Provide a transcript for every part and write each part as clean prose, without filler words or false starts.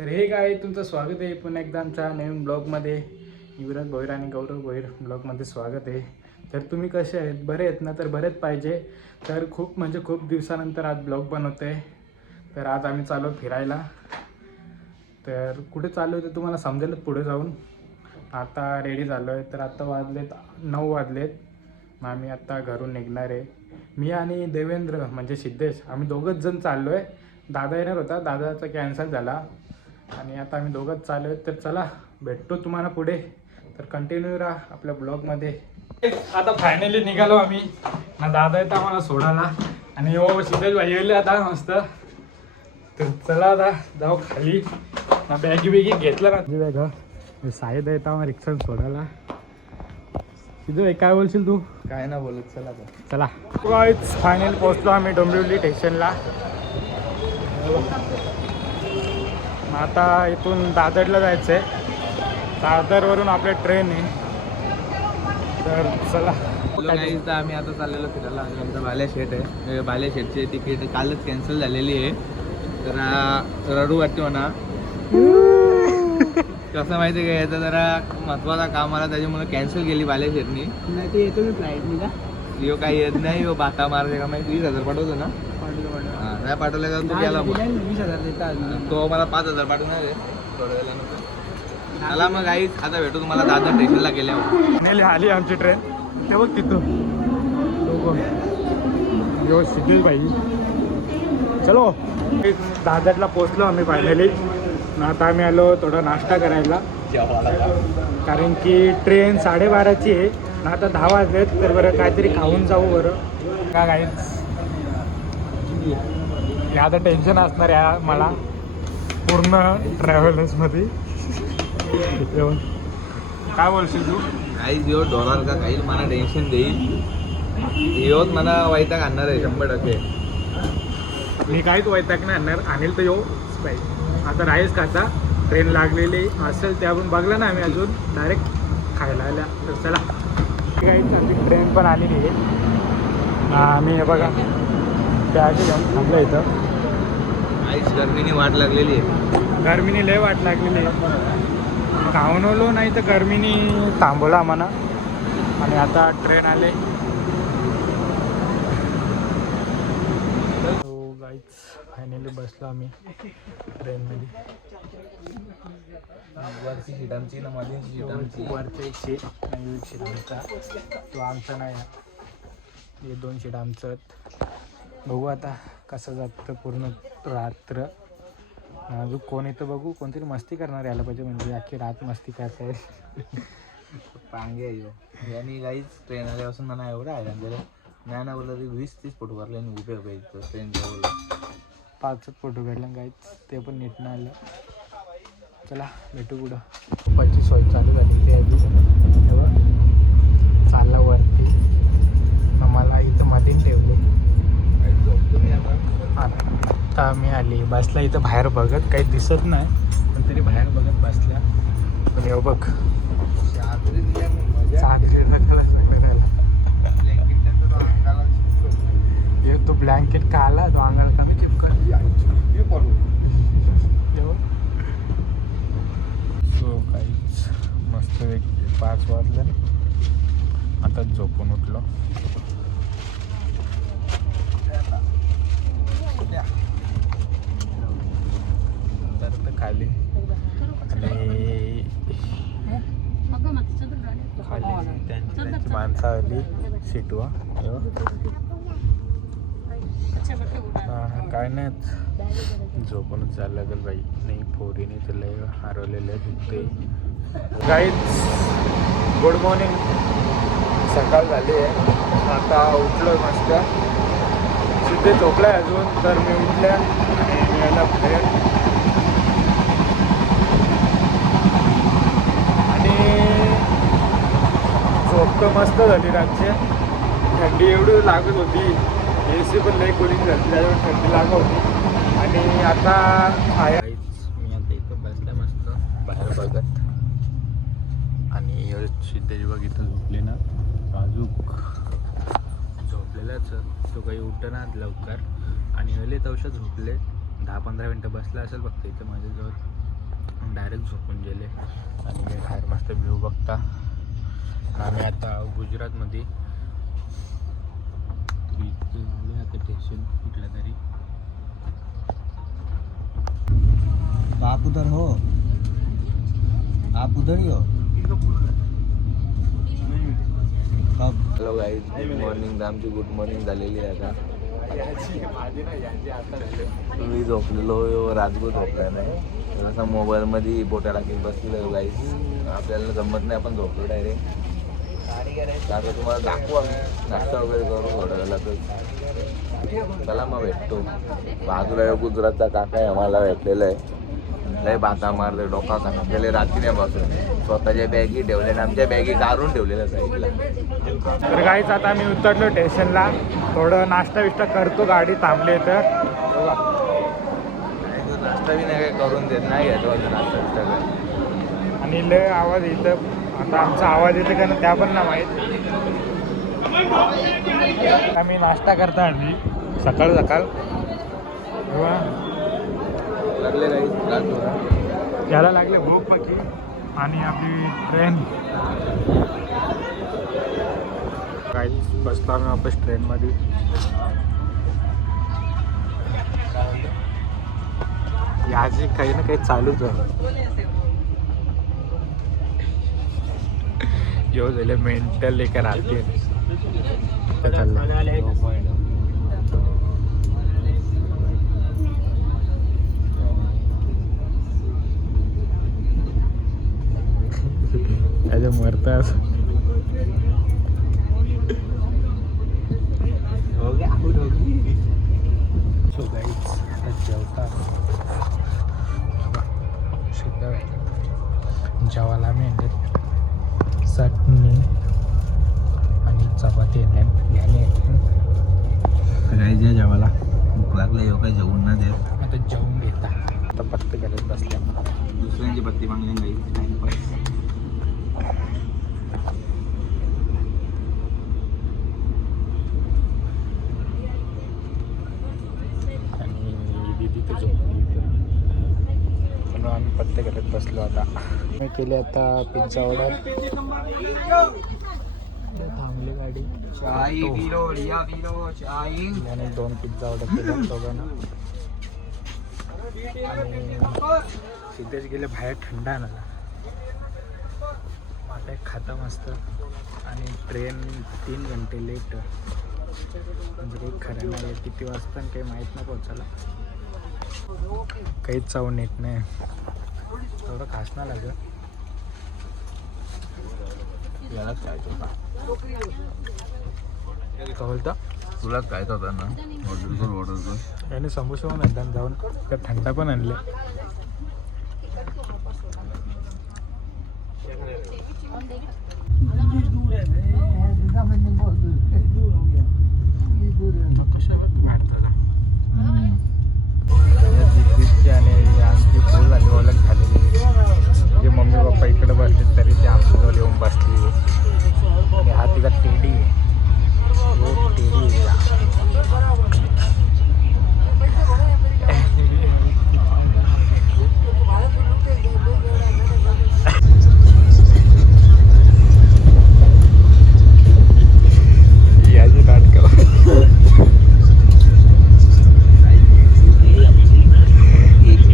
तर हे काय तुमचं स्वागत आहे पुन्हा एकदा आमच्या नवीन ब्लॉगमध्ये. युवराज भोईर आणि गौरव भोईर ब्लॉगमध्ये स्वागत आहे. तर तुम्ही कसे आहेत, बरे आहेत ना? तर बरेच पाहिजे. तर खूप दिवसानंतर आज ब्लॉग बनवतो आहे. तर आज आम्ही चाललो फिरायला. तर कुठे चाललो आहे ते तुम्हाला समजेलच पुढे जाऊन. आता रेडी झालो आहे. तर आता वाजलेत 9 वाजलेत. मग आम्ही आत्ता घरून निघणार आहे. मी आणि देवेंद्र म्हणजे सिद्धेश आम्ही दोघंच जण चाललो आहे. दादा येणार होता, दादाचा कॅन्सल झाला आणि आता आम्ही दोघंच चाललो आहे. तर चला भेटतो तुम्हाला पुढे. तर कंटिन्यू राहा आपल्या ब्लॉगमध्ये. आता फायनली निघालो आम्ही ना. दादा येतं आम्हाला सोडायला आणि सिद्धेश भाई गेले आता मस्त. तर चला आता जाऊ खाली ना. बॅगी बिगी घेतलं ना बॅग. साहेब येतं आम्हाला रिक्षा सोडायला. सिद्धू काय बोलशील तू? काय ना बोलत. चला फायनल पोहोचलो आम्ही डोंबिवली स्टेशनला. आता इथून दादरला जायचं आहे. दादरवरून आपल्या ट्रेन आहे. तर चला आम्ही आता चाललेलो फिरायला. आमचा बाल्या शेट आहे. बाल्या शेटची तिकीट कालच कॅन्सल झालेली आहे. तर रडू वाटते म्हणा. कसं माहिती का, याचा जरा महत्वाचा काम आला त्याच्यामुळे कॅन्सल केली बाल्या शेटनी. नाही ते येतो मी फ्लाईटनी का? यो काही येत नाही. यो बाता मारते का माहिती. 20,000 पाठवतो ना. हां नाही पाठवलं का तू गेला. 20,000 देतात. तो मला 5,000 पाठवणार आहे थोड्या वेळानंतर. चला मग आईच आता भेटू तुम्हाला दादर स्टेशनला गेल्यावर. नेली आली आमची ट्रेन. ते बघ तिथं यो सिद्धेश भाई. चलो दादरला पोचलो आम्ही फायनली. आता आम्ही आलो थोडा नाश्ता करायला कारण की ट्रेन 12:30ची आहे ना. आता 10 वाजलेत. तर बरं काहीतरी खाऊन जाऊ बरं का. काहीच आता टेन्शन असणार आहे मला पूर्ण ट्रॅव्हलर्समध्ये. काय बोलशील तू? काहीच येऊ डॉलर का काही मला टेन्शन देईल. येऊच मला वैताग आणणार आहे 100%. मी काहीच वैताग नाही आणणार. आणेल तर येऊ पाहिजे. आता राईस खाता ट्रेन लागलेली असेल ते आपण बघला ना आम्ही अजून डायरेक्ट खायला आल्या. तर चला काहीच आमची ट्रेन पण आलेली आहे. आम्ही हे बघा बॅग घेऊन थांबलं इथं. काहीच गरमीने वाट लागलेली आहे. गरमीने लय वाट लागलेली आहे. खाऊनवलो नाही तर गरमीने थांबवलं आम्हाला. आणि आता ट्रेन आले. फायनली बसलो आम्ही ट्रेनमध्ये. वरची सीट आमची ना मध्ये सीट आमची. वरचं एक सीट आणि एक सीट आमचा. तो आमचा नाही. हे 2 सीट आमचं. बघू आता कसं जातं पूर्ण रात्र. अजून कोण येतं बघू. कोणतरी मस्ती करणार यायला पाहिजे म्हणजे अख्खी रात मस्ती करता येईल. पांगे आहे यांनी काहीच ट्रेन आल्यापासून मला एवढं आहे जरा नाही ना बोललं. 20-30 फोटो काढले आणि उभे उभे ट्रेन जवळ 5 फोटो काढले काहीच. ते पण नीट नाही आलं. चला भेटू पुढं. खूपची सोय चालू झाली ते आधी तेव्हा चालला वरती. मग मला इथं मधीन ठेवले. आता आम्ही आली बसला इथं बाहेर बघत. काही दिसत नाही पण तरी बाहेर बघत बसल्या. पण येऊ बघ चादरी रखायला सांगितलं. तो ब्लँकेट का आला तो अंगाला कमी चिपका. सो काहीच मस्त 5 वाजले. आता झोपून उठलो. तर खाली आणि खाली त्यांची माणसं आली सीटवर. काय नाही झोपूनच जायला लागेल बाई. नाही पोरीने तर लय हरवलेलं दुखते. काहीच गुड मॉर्निंग. सकाळ झाली आहे. आता उठलो मस्त. सिद्धे झोपलाय अजून. तर मी उठल्या आणि मी याला बाहेर. आणि झोप तर मस्त झाली रातची. थंडी एवढी लागत होती. AC पण लई कूलिंग झाली त्याच्यावर थंडी लागत होती. आणि आता मी आता इथं बसल्या मस्त बाहेर बघत. आणि सिद्धेश बघ इथं झोपले ना. अजूक झोपलेलाच तो काही उठना लवकर. आणि हले तवशा झोपले. 10-15 मिनटं बसला असेल फक्त इथं माझ्याजवळ. डायरेक्ट झोपून गेले. आणि मी बाहेर मस्त व्ह्यू बघता. आम्ही आता गुजरातमध्ये आले आता स्टेशन कुठल्या तरी. आप उधर हो, आप उधर ही हो. Hello guys, good morning. आमची गुड मॉर्निंग झालेली आहे आता. मी झोपलेलो राजगो झोपला नाही. असा मोबाईलमध्ये बोटा टाकीत बसलेलो गाईज. आपल्याला जमत नाही, आपण झोपलो डायरेक्ट. आता तुम्हाला दाखवू आम्ही नाश्ता वगैरे करू थोड्या वेळेला. तर चला मग भेटतो. बाजूला गुजरातचा काका आहे, आम्हाला भेटलेला आहे. लय बाता मारले, डोका खाणं गेले रात्री नाही बसून. स्वतःच्या बॅगी ठेवल्या आणि आमच्या बॅगी काढून ठेवलेल्या साईडला. तर काहीच आता मी उतरलो स्टेशनला. थोडं नाश्ता बिष्टा करतो, गाडी थांबली तर. नाश्ता बी नाही काय करून देत नाही घ्यायचो नाश्ता बिष्टा कर. आणि लय आवाज येतं. आता आमचा आवाज येतो का ना त्या पण ना माहीत. आम्ही नाश्ता करता आम्ही सकाळ सकाळ लागले काही यायला लागले भूक पकी. आणि आपली ट्रेन काही बसतो आम्ही वापस ट्रेनमध्ये. याची काही ना काही चालूच आहे. जो झाले मेंटल लेकर आते त्याच्या मरतात. सो गाईज आता जेवता शुद्ध जेवायला आम्ही चटणी आणि चपाती घ्यायला सगळ्याच्या जेवायला भूक लागले हो काय जेवून ना देत. आता जेवून घेता. आता पत्ते करत बसल्या. दुसऱ्यांची पत्ती मागणे काही टाइमपास. आणि दिदी तर झोपली म्हणून आम्ही पत्ते करत बसलो. आता मी केली आता पिझ्झा ऑर्डर. थांबली गाडी. त्याने 2 पिझ्झा ऑर्डर केले दोघांना. आणि सिद्धेश गेले बाहेर थंडा आणायला. आता एक खाता मस्त. आणि ट्रेन 3 घंटे लेट. म्हणजे काही खरं नाही. किती वाजता काही माहीत नाही पोहोचायला. काहीच चावून येत नाही. एवढं खास नाही लागत. यालाच खायचं होता. का बोलता तुलाच खायचं होता ना. ऑर्डर कर. याने समोसा पण आणतात जाऊन. तर थंडा पण आणले. कशा वाटतं आणि आमची फुल झाली ओळख झालेली. म्हणजे मम्मी पप्पा इकडे बसले तरी ते आमच्याजवळ येऊन बसली. आणि हा तिचा टेडी आहे. टेडी आहे. याची नाटकं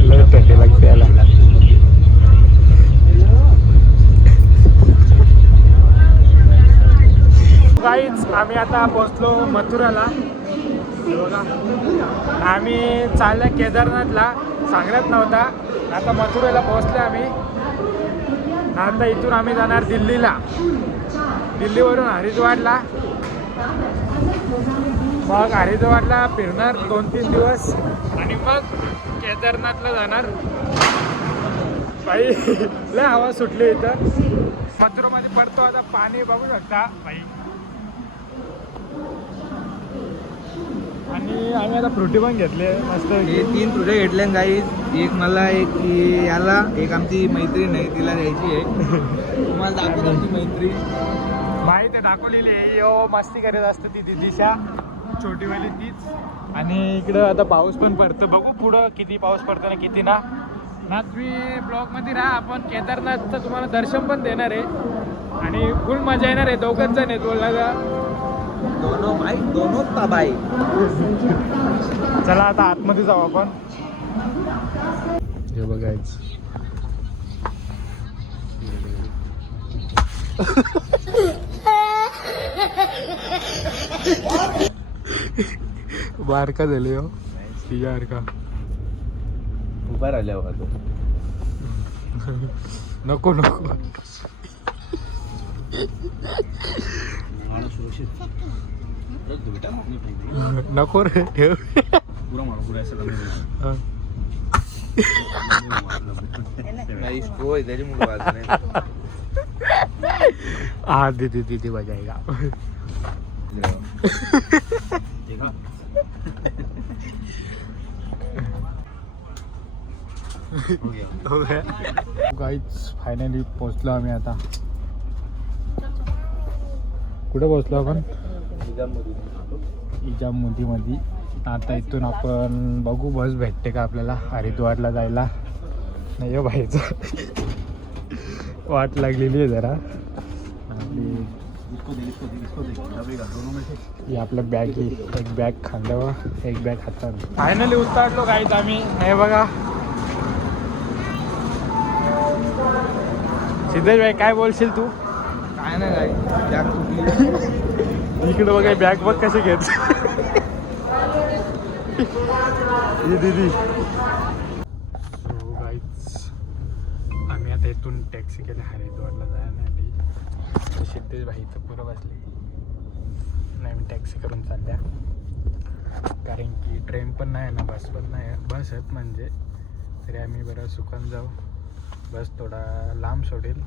लय थंडी लागते याला. काहीच आम्ही आता पोचलो मथुराला. बघा आम्ही चालल्या केदारनाथला. सांगत नव्हता. आता मथुराला पोहोचले आम्ही. आता इथून आम्ही जाणार दिल्लीला. दिल्लीवरून हरिद्वारला. मग हरिद्वारला फिरणार 2-3 दिवस. आणि मग केदारनाथला जाणार. बाई लय हवा सुटली इथं. मथुरामध्ये पडतो आता पाणी बघू शकता बाई. आणि आम्ही आता फ्रुटी पण घेतले मस्त. 3 फ्रुटे घेतले गाईज. एक मला, एक याला, एक आमची मैत्रीण आहे तिला द्यायची आहे. तुम्हाला दाखवतो आमची मैत्रीण. माहिती दाखवलेली आहे. यो मस्ती करत असतं ती दिशा छोटीवाली तीच. आणि इकडं आता पाऊस पण पडतो. बघू पुढं किती पाऊस पडतो ना किती ना. ना तुम्ही ब्लॉगमध्ये राहा. आपण केदारनाथचं तुम्हाला दर्शन पण देणार आहे आणि फुल मजा येणार आहे. दोघंच जण आहेत बोलला का दोनों तबाई. चला आता आतमध्ये जाऊ आपण. हे बघायचं बारका झाले हो बारका उभा राहिल्यावर तो नको नको नको रे ठेव. नाही स्ट्रो आहे त्याच्यामुळे वाजत नाही. हा दीदी दीदी बजाएगा. गाईच फायनली पोहोचलो आम्ही. आता कुठे पोहोचलो आपण? इजामुद्दीमध्ये. आता इथून आपण बघू बस भेटते का आपल्याला हरिद्वारला जायला. नाही हो बाहेरचं वाट लागलेली आहे जरा. ही आपलं बॅग ही एक बॅग खांद्यावर एक बॅग हातात. फायनली उतरलो गाईच आम्ही. हे बघा सिद्धेश भाई काय बोलशील तू? काय नाही काय बॅग तुटली. इकडे बघा बॅग बघ कशी घेत दीदी. आम्ही आता इथून टॅक्सी केली हरिद्वारला जाण्यासाठी. सिद्धेश भाई इथं पुरं बसले. नाही मी टॅक्सी करून चालल्या कारण की ट्रेन पण नाही ना बस पण नाही. बस आहेत म्हणजे तरी आम्ही बरं सुकन जाऊ. बस थोडा लांब सोडेल.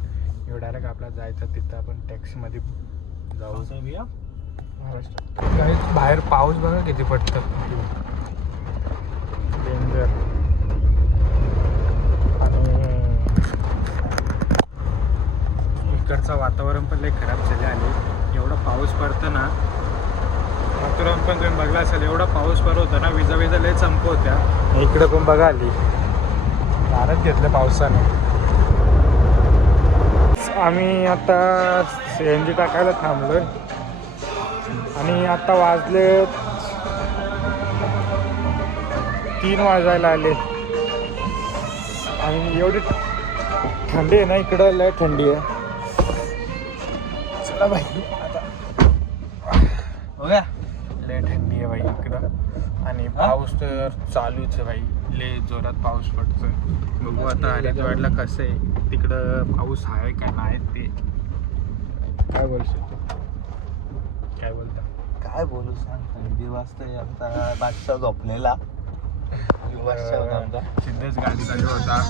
एवढं डायरेक्ट आपल्याला जायचं तिथं आपण टॅक्सीमध्ये जाऊ. काही बाहेर पाऊस बघा किती पडतं डेंजर. आणि इकडचं वातावरण पण लई खराब झाले आले. एवढा पाऊस पडतं ना. वातावरण पण तुम्ही बघला असेल. एवढा पाऊस पडत होता ना. विजा विजा लय चमक होत्या. इकडे पण बघा आली. दारात घेतलं पावसाने. आम्ही आता CNG टाकायला थांबलोय आणि आता वाजले 3 वाजायला आले. आणि एवढी थंडी आहे ना इकडं. लय थंडी आहे. चला भाई आता बघा लय थंडी आहे भाई इकडं. आणि पाऊस तर चालूच आहे भाई. लय जोरात पाऊस पडतोय. बघू आता हरिद्वारला कसं आहे. तिकडं पाऊस आहे का नाही ते. काय बोलशील तू? काय बोलता? काय बोलू सांग. थंडी वाजता आमचा बादशाह झोपलेला. सिद्धेश गाडी चालू होता.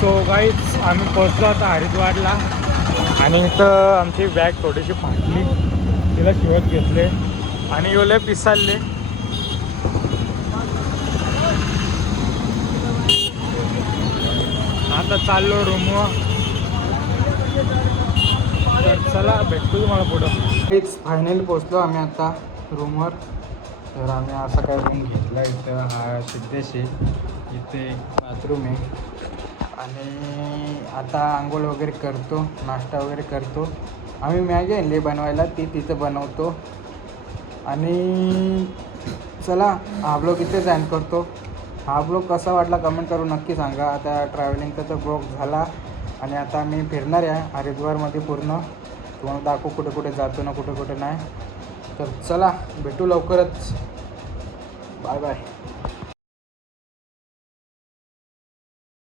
सो गाईज आम्ही पोहोचलो आता हरिद्वारला. आणि इथं आमची बॅग थोडीशी फाटली. तिला शिवत घेतले आणि एवढे पिसालले. आता चाललो रूमवर. तर चला भेटतो तुम्हाला पुढं. हेच फायनली पोचलो आम्ही आता रूमवर. तर आम्ही असा काय रूम घेतला. इथं हा सिद्धेश आहे. इथे बाथरूम आहे. आणि आता आंघोळ वगैरे करतो. नाश्ता वगैरे करतो. आम्ही मॅगी आणली बनवायला. ती तिथं बनवतो. आणि चला हा ब्लॉग इथेच एंड करतो. हा ब्लॉग कसा वाटला कमेंट करून नक्की सांगा. आता ट्रॅव्हलिंगचा तर ब्लॉग झाला आणि आता मी फिरणार आहे हरिद्वारमध्ये पूर्ण. तुम्हाला दाखवू कुठे कुठे जातो ना कुठे कुठे नाही. तर चला भेटू लवकरच. Bye bye.